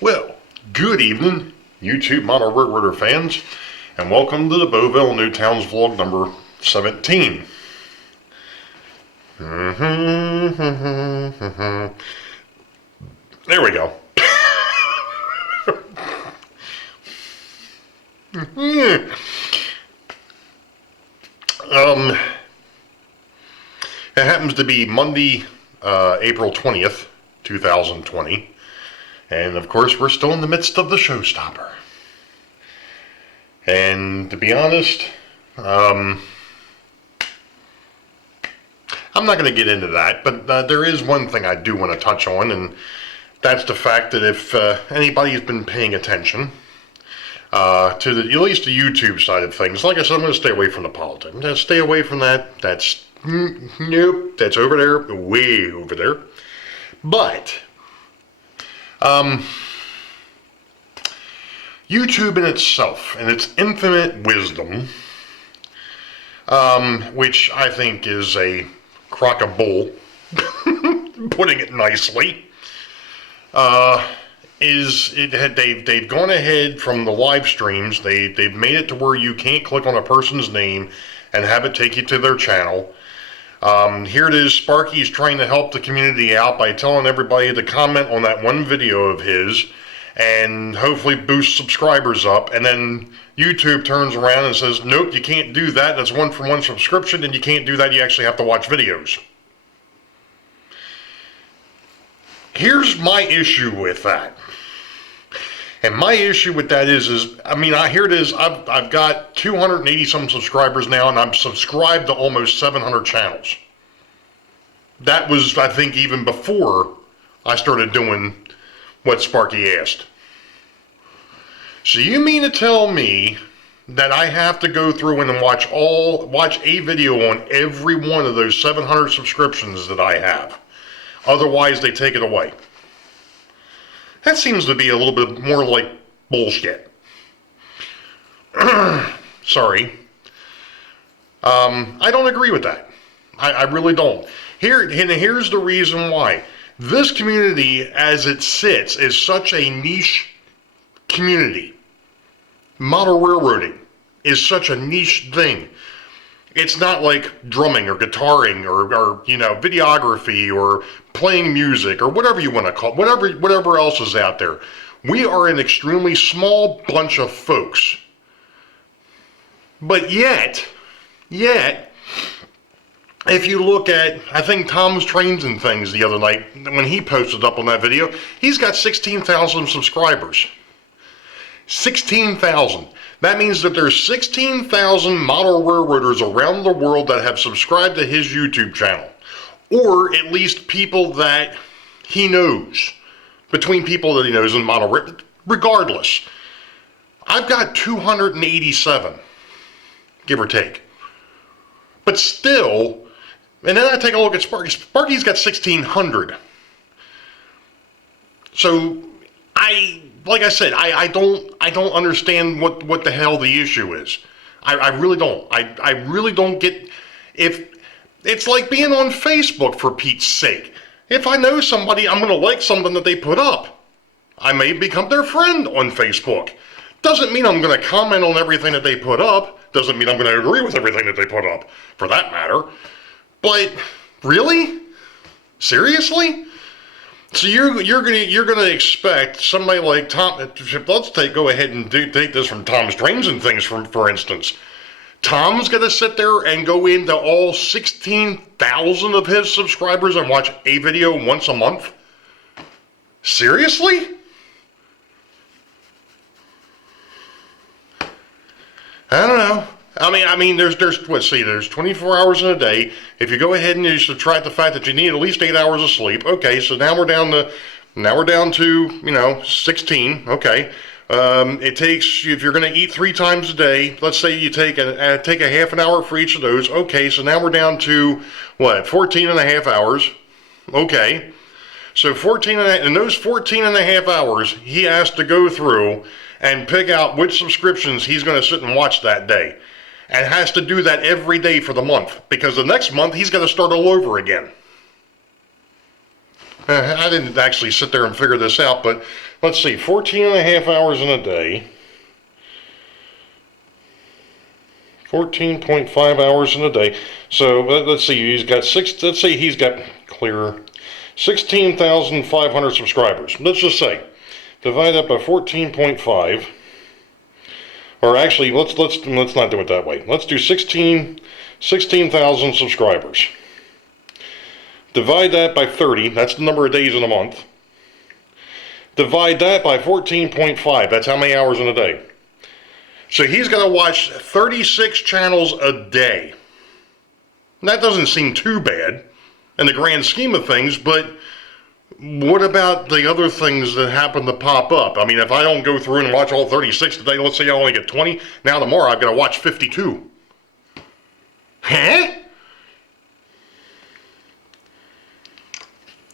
Well, good evening, YouTube model railroader fans, and welcome to the Boeville Newtown's vlog number 17. There we go. It happens to be Monday, April 20th, 2020. And of course, we're still in the midst of the showstopper. And to be honest, I'm not going to get into that, but there is one thing I do want to touch on, and that's the fact that if anybody's been paying attention to at least the YouTube side of things, like I said, I'm going to stay away from the politics. Just stay away from that. That's nope. That's over there, way over there. But YouTube in itself, and its infinite wisdom, which I think is a crock of bull, putting it nicely, they've gone ahead from the live streams. They've made it to where you can't click on a person's name and have it take you to their channel. Here it is, Sparky's trying to help the community out by telling everybody to comment on that one video of his and hopefully boost subscribers up, and then YouTube turns around and says, nope, you can't do that, that's one-for-one subscription, and you can't do that, you actually have to watch videos. Here's my issue with that. And my issue with that is here it is, I've got 280 some subscribers now, and I'm subscribed to almost 700 channels. That was, I think, even before I started doing what Sparky asked. So you mean to tell me that I have to go through and watch a video on every one of those 700 subscriptions that I have? Otherwise, they take it away. That seems to be a little bit more like bullshit. Sorry. I don't agree with that. I really don't. Here's the reason why. This community, as it sits, is such a niche community. Model railroading is such a niche thing. It's not like drumming or guitaring or videography or playing music or whatever you want to call it, whatever else is out there. We are an extremely small bunch of folks. But yet, if you look at, I think Tom's Trains and Things the other night, when he posted up on that video, he's got 16,000 subscribers. 16,000. That means that there's 16,000 model railroaders around the world that have subscribed to his YouTube channel. Or at least people that he knows. Between people that he knows in model railroading. Regardless. I've got 287. Give or take. But still, and then I take a look at Sparky. Sparky's got 1,600. So, like I said, I don't understand what the hell the issue is. I really don't. I really don't get, if it's like being on Facebook, for Pete's sake. If I know somebody, I'm going to like something that they put up. I may become their friend on Facebook. Doesn't mean I'm going to comment on everything that they put up. Doesn't mean I'm going to agree with everything that they put up, for that matter. But really? Seriously? So you're gonna expect somebody like Tom. Let's go ahead and take this from Tom's Trains and Things, for instance. Tom's gonna sit there and go into all 16,000 of his subscribers and watch a video once a month? Seriously? I don't know. I mean, there's 24 hours in a day. If you go ahead and you subtract the fact that you need at least 8 hours of sleep, okay, so now we're down to 16. Okay, it takes, if you're going to eat 3 times a day, let's say you take a half an hour for each of those. Okay, so now we're down to what, 14 and a half hours. Okay, so 14 and in those 14 and a half hours, he has to go through and pick out which subscriptions he's going to sit and watch that day. And has to do that every day for the month, because the next month he's going to start all over again. I didn't actually sit there and figure this out, but let's see, 14 and a half hours in a day. 14.5 hours in a day. So let's see, let's say he's got clear 16,500 subscribers. Let's just say, divide that by 14.5, or actually, let's not do it that way. Let's do 16,000 subscribers. Divide that by 30, that's the number of days in a month. Divide that by 14.5, that's how many hours in a day. So he's going to watch 36 channels a day. That doesn't seem too bad in the grand scheme of things, but what about the other things that happen to pop up? I mean, if I don't go through and watch all 36 today, let's say I only get 20, now tomorrow I've got to watch 52. Huh?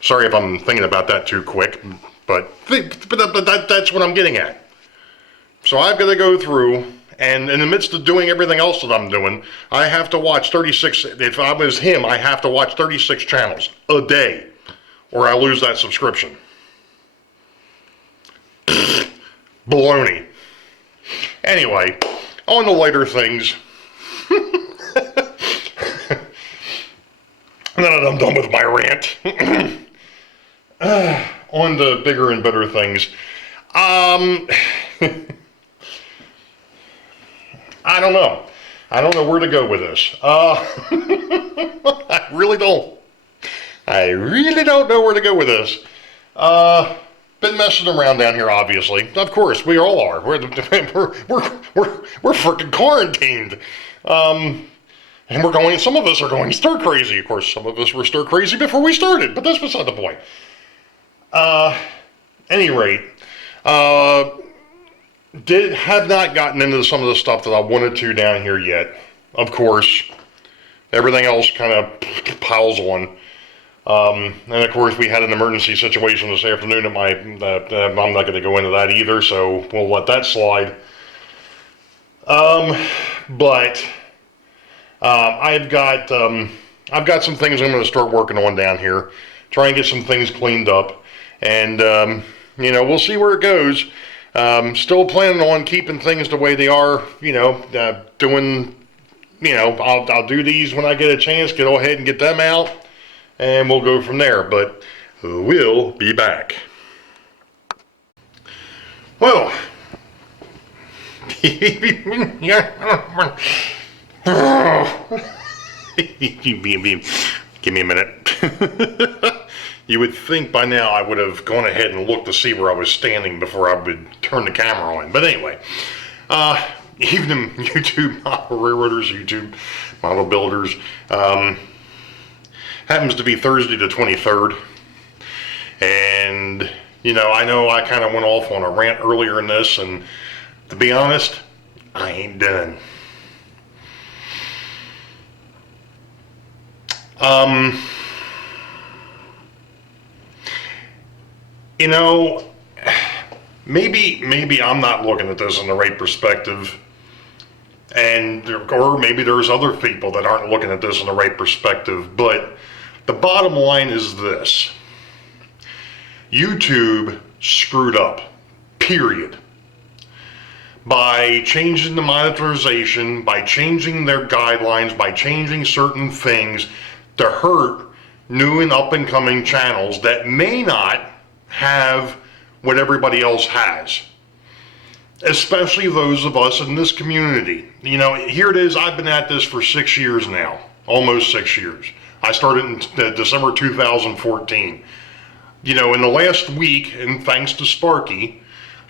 Sorry if I'm thinking about that too quick, but that's what I'm getting at. So I've got to go through, and in the midst of doing everything else that I'm doing, I have to watch 36, if I was him, I have to watch 36 channels a day, or I lose that subscription. Baloney. Anyway, on the lighter things, now that I'm done with my rant, on the bigger and better things, I don't know. I don't know where to go with this. I really don't. I really don't know where to go with this. Been messing around down here, obviously. Of course, we all are. We're freaking quarantined. And we're going. Some of us are going stir crazy. Of course, some of us were stir crazy before we started, but that's beside the point. Any rate, have not gotten into some of the stuff that I wanted to down here yet. Of course, everything else kind of piles on. And of course, we had an emergency situation this afternoon at I'm not going to go into that either, so we'll let that slide. But I've got some things I'm going to start working on down here. Try and get some things cleaned up, and we'll see where it goes. Still planning on keeping things the way they are, I'll do these when I get a chance, go ahead and get them out, and we'll go from there, but we'll be back. Well, give me a minute. You would think by now I would have gone ahead and looked to see where I was standing before I would turn the camera on. But anyway, even YouTube model railroaders, YouTube model builders, happens to be Thursday the 23rd. And, I know I kind of went off on a rant earlier in this, and to be honest, I ain't done. Maybe I'm not looking at this in the right perspective, or maybe there's other people that aren't looking at this in the right perspective, but the bottom line is this. YouTube screwed up, period. By changing the monetization, by changing their guidelines, by changing certain things to hurt new and up-and-coming channels that may not have what everybody else has, especially those of us in this community. Here it is, I've been at this for 6 years now, almost 6 years. I started in December 2014. In the last week, and thanks to Sparky,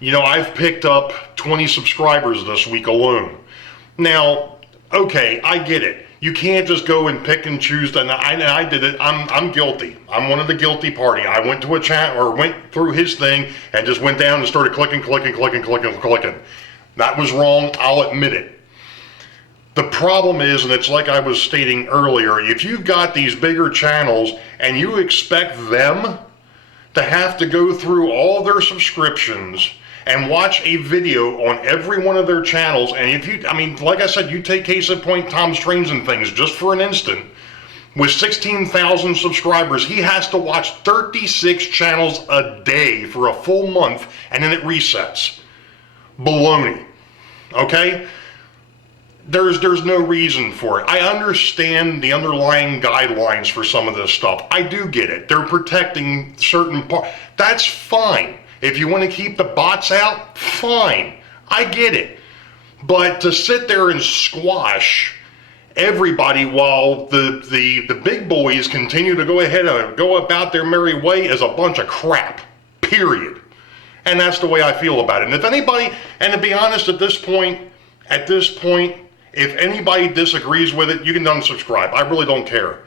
I've picked up 20 subscribers this week alone. Now, okay, I get it. You can't just go and pick and choose. And I did it. I'm guilty. I'm one of the guilty party. I went to a chat or went through his thing and just went down and started clicking. That was wrong. I'll admit it. The problem is, and it's like I was stating earlier, if you've got these bigger channels and you expect them to have to go through all their subscriptions and watch a video on every one of their channels, and like I said, you take case in point Tom's Trains and Things just for an instant. With 16,000 subscribers, he has to watch 36 channels a day for a full month, and then it resets. Baloney. Okay? There's no reason for it. I understand the underlying guidelines for some of this stuff. I do get it. They're protecting certain parts. That's fine. If you want to keep the bots out, fine. I get it. But to sit there and squash everybody while the big boys continue to go ahead and go about their merry way is a bunch of crap, period. And that's the way I feel about it. And if anybody, and to be honest, at this point, if anybody disagrees with it, you can unsubscribe. I really don't care,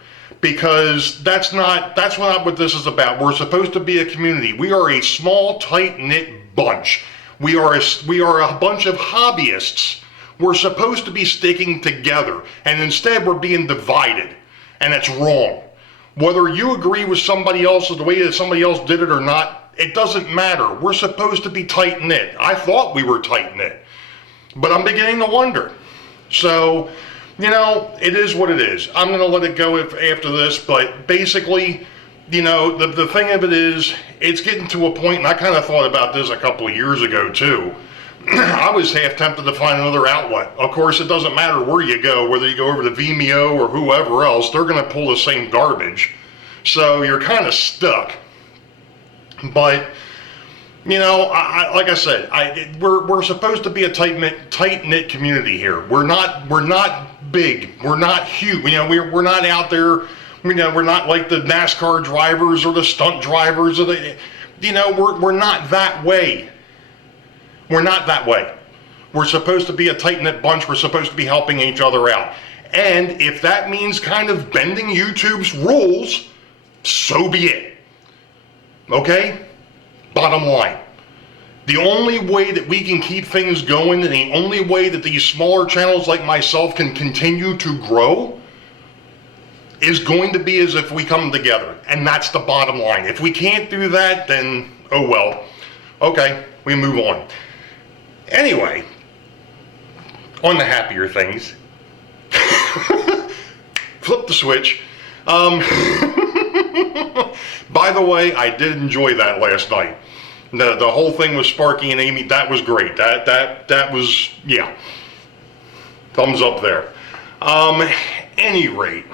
because that's not what this is about. We're supposed to be a community. We are a small, tight-knit bunch. We are a bunch of hobbyists. We're supposed to be sticking together, and instead we're being divided, and it's wrong. Whether you agree with somebody else, the way that somebody else did it or not, it doesn't matter. We're supposed to be tight-knit. I thought we were tight-knit, but I'm beginning to wonder. So, you know, it is what it is. I'm going to let it go after this, but basically, you know, the thing of it is, it's getting to a point, and I kind of thought about this a couple of years ago too. I was half tempted to find another outlet. Of course, it doesn't matter where you go, whether you go over to Vimeo or whoever else, they're going to pull the same garbage. So you're kind of stuck. But, you know, like I said, we're supposed to be a tight-knit community here. We're not big. We're not huge. You know, we're not out there. You know, we're not like the NASCAR drivers or the stunt drivers or the. You know, we're not that way. We're not that way. We're supposed to be a tight-knit bunch. We're supposed to be helping each other out. And if that means kind of bending YouTube's rules, so be it. Okay? Bottom line. The only way that we can keep things going, and the only way that these smaller channels like myself can continue to grow, is going to be as if we come together. And that's the bottom line. If we can't do that, then, oh well. Okay, we move on. Anyway, on the happier things, flip the switch. By the way, I did enjoy that last night. The whole thing with Sparky and Amy, that was great. That was, yeah, thumbs up there. Any rate,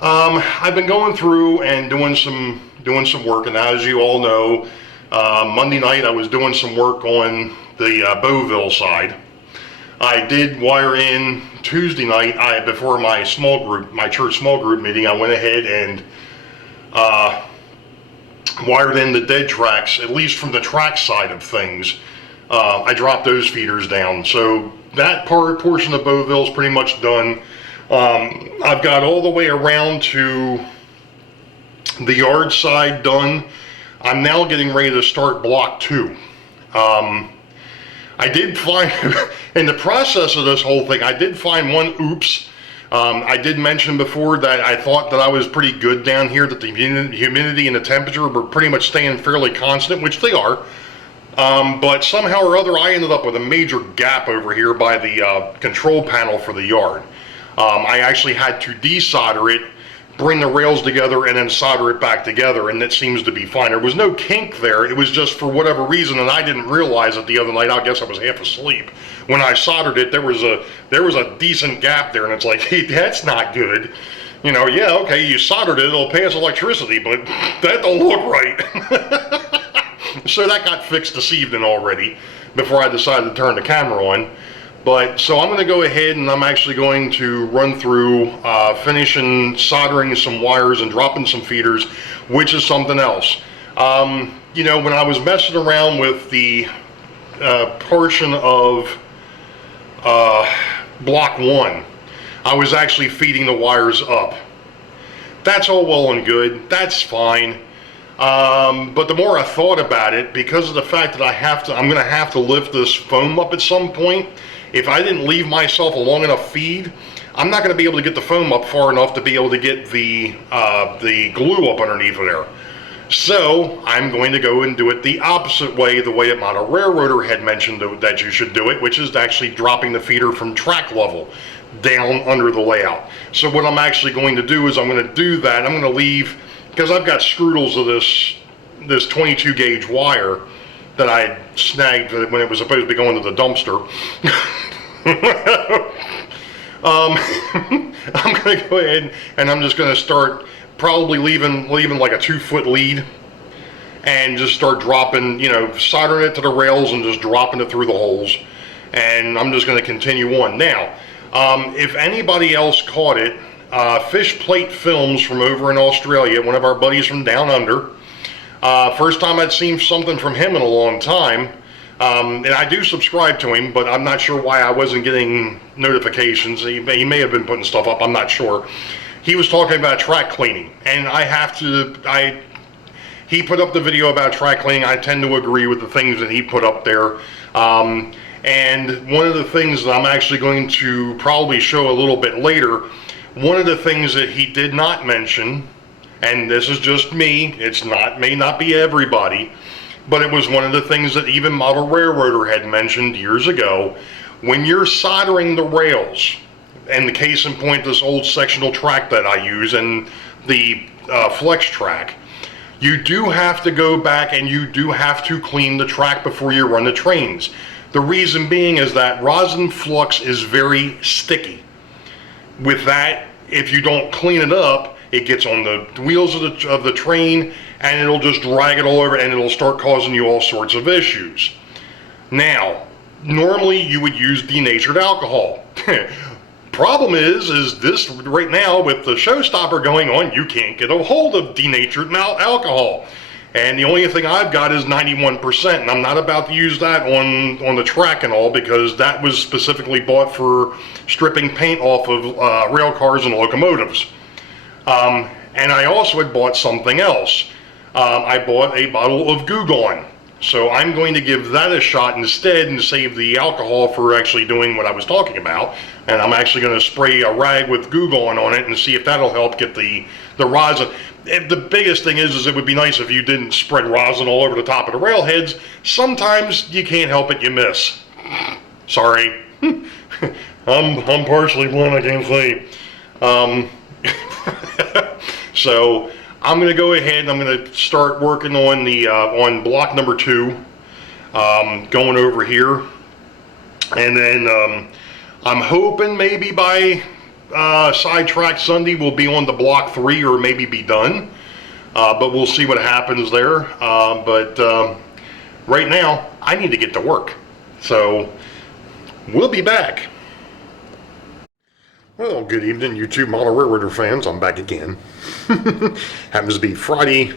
I've been going through and doing some work, and as you all know, Monday night I was doing some work on the Boeville side. I did wire in Tuesday night. Before my church small group meeting, I went ahead and wired in the dead tracks, at least from the track side of things. I dropped those feeders down, so that portion of Boeville is pretty much done. I've got all the way around to the yard side done. I'm now getting ready to start block 2. I did find, in the process of this whole thing, I did find one oops. I did mention before that I thought that I was pretty good down here, that the humidity and the temperature were pretty much staying fairly constant, which they are. But somehow or other, I ended up with a major gap over here by the control panel for the yard. I actually had to desolder it, bring the rails together, and then solder it back together, and it seems to be fine. There was no kink there. It was just for whatever reason, and I didn't realize it the other night. I guess I was half asleep. When I soldered it, there was a decent gap there, and it's like, hey, that's not good. You know, yeah, okay, you soldered it, it'll pass electricity, but that don't look right. So that got fixed this evening already, before I decided to turn the camera on. But, so I'm going to go ahead and I'm actually going to run through finishing soldering some wires and dropping some feeders, which is something else. You know, when I was messing around with the portion of block 1, I was actually feeding the wires up. That's all well and good, that's fine. But the more I thought about it, because of the fact that I'm going to have to lift this foam up at some point, if I didn't leave myself a long enough feed, I'm not going to be able to get the foam up far enough to be able to get the glue up underneath of there. So I'm going to go and do it the opposite way, the way that Model Railroader had mentioned that you should do it, which is actually dropping the feeder from track level. down under the layout. So what I'm actually going to do is I'm going to do that. I'm going to leave, because I've got scroodles of this 22 gauge wire that I snagged when it was supposed to be going to the dumpster. I'm going to go ahead and I'm just going to start probably leaving like a 2-foot lead and just start dropping, you know, soldering it to the rails and just dropping it through the holes. And I'm just going to continue on. Now, if anybody else caught it, Fish Plate Films from over in Australia, one of our buddies from down under, first time I'd seen something from him in a long time. And I do subscribe to him, but I'm not sure why I wasn't getting notifications. He may have been putting stuff up, I'm not sure. He was talking about track cleaning, and he put up the video about track cleaning. I tend to agree with the things that he put up there. And one of the things that I'm actually going to probably show a little bit later, one of the things that he did not mention, and this is just me, may not be everybody, but it was one of the things that even Model Railroader had mentioned years ago. When you're soldering the rails, and the case in point, this old sectional track that I use and the flex track, you do have to go back and you do have to clean the track before you run the trains. The reason being is that rosin flux is very sticky. With that, if you don't clean it up, it gets on the wheels of the train and it'll just drag it all over and it'll start causing you all sorts of issues. Now, normally you would use denatured alcohol. Problem is this right now with the showstopper going on, you can't get a hold of denatured alcohol. And the only thing I've got is 91%, and I'm not about to use that on the track and all, because that was specifically bought for stripping paint off of rail cars and locomotives. And I also had bought something else. I bought a bottle of Goo Gone. So I'm going to give that a shot instead and save the alcohol for actually doing what I was talking about. And I'm actually going to spray a rag with Goo Gone on it and see if that'll help get the rosin. The biggest thing is it would be nice if you didn't spread rosin all over the top of the railheads. Sometimes you can't help it, you miss. Sorry. I'm partially blind, I can't see. So I'm going to go ahead and I'm going to start working on the on block number 2, going over here, and then I'm hoping maybe by Sidetrack Sunday we'll be on the block 3 or maybe be done, but we'll see what happens there. But right now I need to get to work, so we'll be back. Well, good evening, YouTube Model Railroader fans. I'm back again. Happens to be Friday,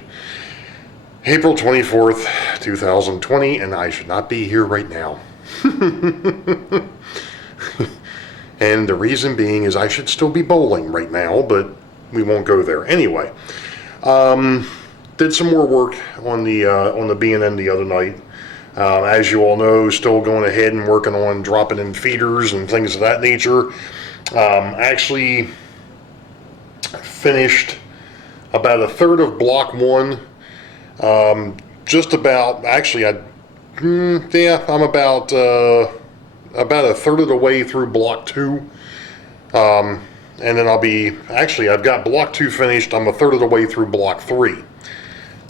April 24th, 2020, and I should not be here right now. And the reason being is I should still be bowling right now, but we won't go there. Anyway, did some more work on the B&N the other night. As you all know, still going ahead and working on dropping in feeders and things of that nature. Actually finished about a third of block 1. Just about, actually, I'm about a third of the way through block 2. And then I've got block 2 finished. I'm a third of the way through block 3.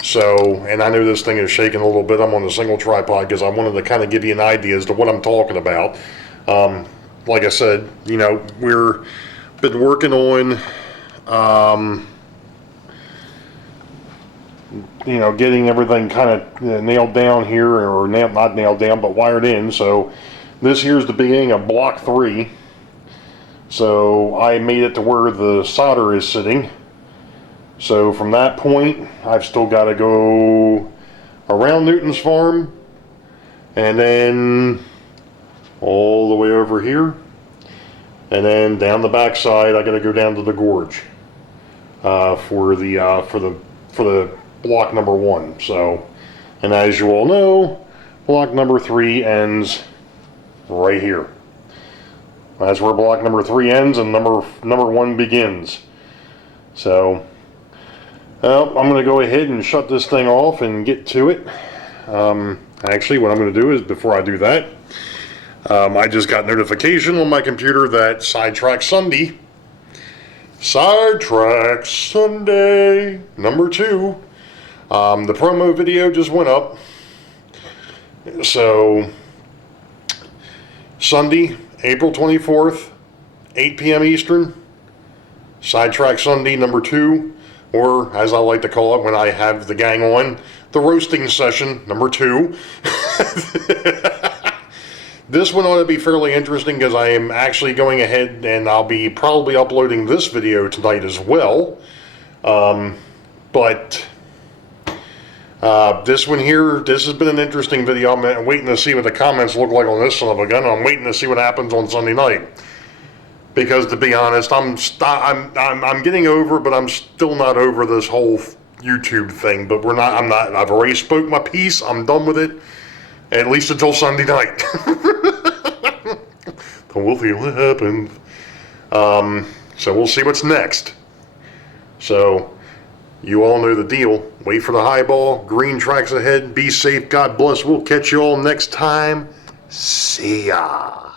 So, and I know this thing is shaking a little bit. I'm on a single tripod because I wanted to kind of give you an idea as to what I'm talking about. Like I said, you know, we're been working on, you know, getting everything kind of nailed down here, or not nailed down, but wired in. So this here's the beginning of block 3. So I made it to where the solder is sitting. So from that point, I've still got to go around Newton's farm, and then all the way over here, and then down the back side I got to go down to the gorge for the block number 1. So, and as you all know, block number 3 ends right here. That's where block number 3 ends and number 1 begins. So I'm going to go ahead and shut this thing off and get to it. Actually, what I'm going to do is, before I do that, I just got notification on my computer that Sidetrack Sunday number 2, the promo video just went up. So Sunday, April 24th, 8 p.m. Eastern, Sidetrack Sunday number 2, or as I like to call it when I have the gang on, the roasting session number 2. This one ought to be fairly interesting because I am actually going ahead and I'll be probably uploading this video tonight as well. But this one here, this has been an interesting video. I'm waiting to see what the comments look like on this son of a gun. I'm waiting to see what happens on Sunday night. Because to be honest, I'm getting over, but I'm still not over this whole YouTube thing. But I've already spoke my piece. I'm done with it. At least until Sunday night. Then we'll see what happens. So we'll see what's next. So, you all know the deal. Wait for the highball. Green tracks ahead. Be safe. God bless. We'll catch you all next time. See ya.